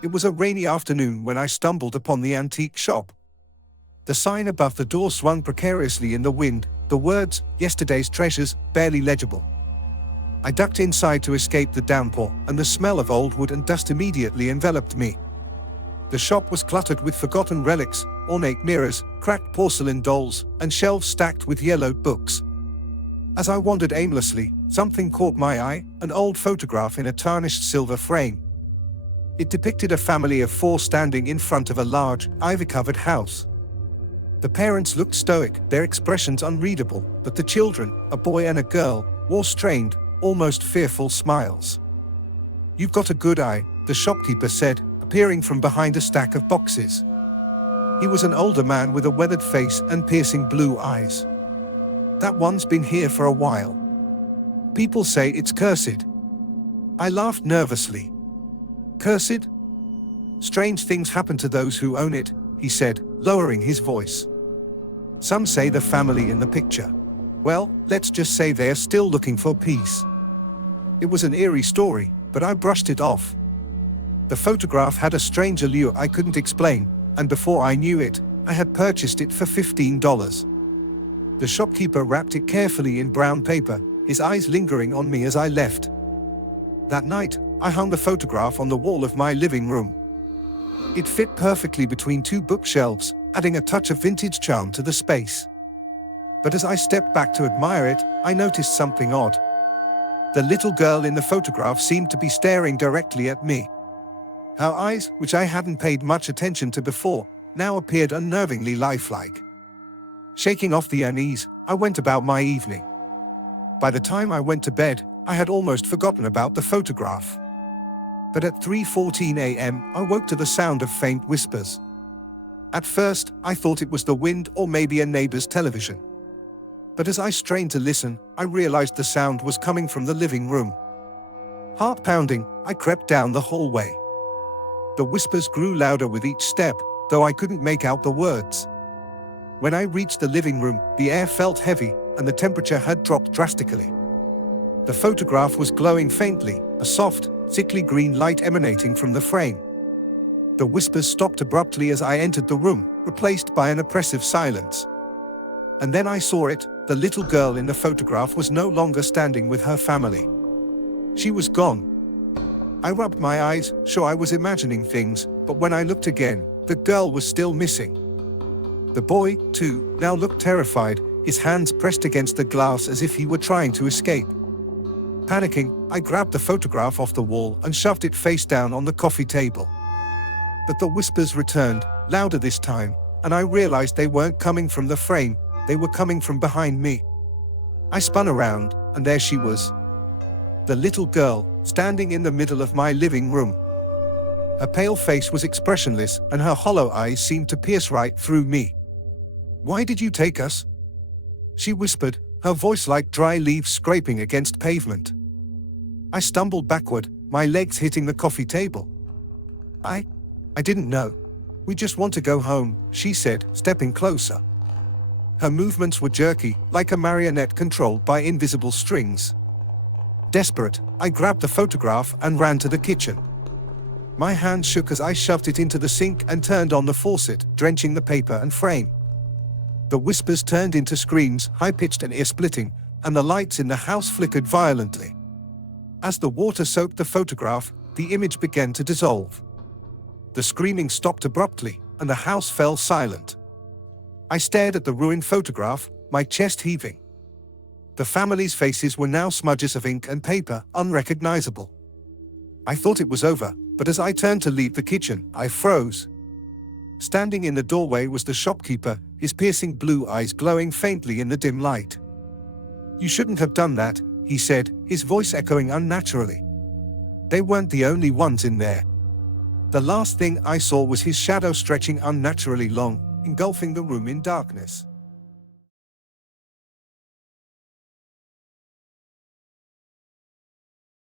It was a rainy afternoon when I stumbled upon the antique shop. The sign above the door swung precariously in the wind, the words, "Yesterday's treasures," barely legible. I ducked inside to escape the downpour, and the smell of old wood and dust immediately enveloped me. The shop was cluttered with forgotten relics, ornate mirrors, cracked porcelain dolls, and shelves stacked with yellowed books. As I wandered aimlessly, something caught my eye, an old photograph in a tarnished silver frame. It depicted a family of four standing in front of a large, ivy-covered house. The parents looked stoic, their expressions unreadable, but the children, a boy and a girl, wore strained, almost fearful smiles. "You've got a good eye," the shopkeeper said, appearing from behind a stack of boxes. He was an older man with a weathered face and piercing blue eyes. "That one's been here for a while. People say it's cursed." I laughed nervously. "Cursed? Strange things happen to those who own it," he said, lowering his voice. "Some say the family in the picture. Well, let's just say they're still looking for peace." It was an eerie story, but I brushed it off. The photograph had a strange allure I couldn't explain, and before I knew it, I had purchased it for $15. The shopkeeper wrapped it carefully in brown paper, his eyes lingering on me as I left. That night, I hung the photograph on the wall of my living room. It fit perfectly between two bookshelves, adding a touch of vintage charm to the space. But as I stepped back to admire it, I noticed something odd. The little girl in the photograph seemed to be staring directly at me. Her eyes, which I hadn't paid much attention to before, now appeared unnervingly lifelike. Shaking off the unease, I went about my evening. By the time I went to bed, I had almost forgotten about the photograph. But at 3:14 a.m., I woke to the sound of faint whispers. At first, I thought it was the wind or maybe a neighbor's television. But as I strained to listen, I realized the sound was coming from the living room. Heart pounding, I crept down the hallway. The whispers grew louder with each step, though I couldn't make out the words. When I reached the living room, the air felt heavy, and the temperature had dropped drastically. The photograph was glowing faintly, a soft, sickly green light emanating from the frame. The whispers stopped abruptly as I entered the room, replaced by an oppressive silence. And then I saw it, the little girl in the photograph was no longer standing with her family. She was gone. I rubbed my eyes, sure I was imagining things, but when I looked again, the girl was still missing. The boy, too, now looked terrified, his hands pressed against the glass as if he were trying to escape. Panicking, I grabbed the photograph off the wall and shoved it face down on the coffee table. But the whispers returned, louder this time, and I realized they weren't coming from the frame, they were coming from behind me. I spun around, and there she was. The little girl, standing in the middle of my living room. Her pale face was expressionless, and her hollow eyes seemed to pierce right through me. "Why did you take us?" she whispered, her voice like dry leaves scraping against pavement. I stumbled backward, my legs hitting the coffee table. I didn't know. "We just want to go home," she said, stepping closer. Her movements were jerky, like a marionette controlled by invisible strings. Desperate, I grabbed the photograph and ran to the kitchen. My hand shook as I shoved it into the sink and turned on the faucet, drenching the paper and frame. The whispers turned into screams, high-pitched and ear-splitting, and the lights in the house flickered violently. As the water soaked the photograph, the image began to dissolve. The screaming stopped abruptly, and the house fell silent. I stared at the ruined photograph, my chest heaving. The family's faces were now smudges of ink and paper, unrecognizable. I thought it was over, but as I turned to leave the kitchen, I froze. Standing in the doorway was the shopkeeper, his piercing blue eyes glowing faintly in the dim light. "You shouldn't have done that," he said, his voice echoing unnaturally. They weren't the only ones in there. The last thing I saw was his shadow stretching unnaturally long, engulfing the room in darkness.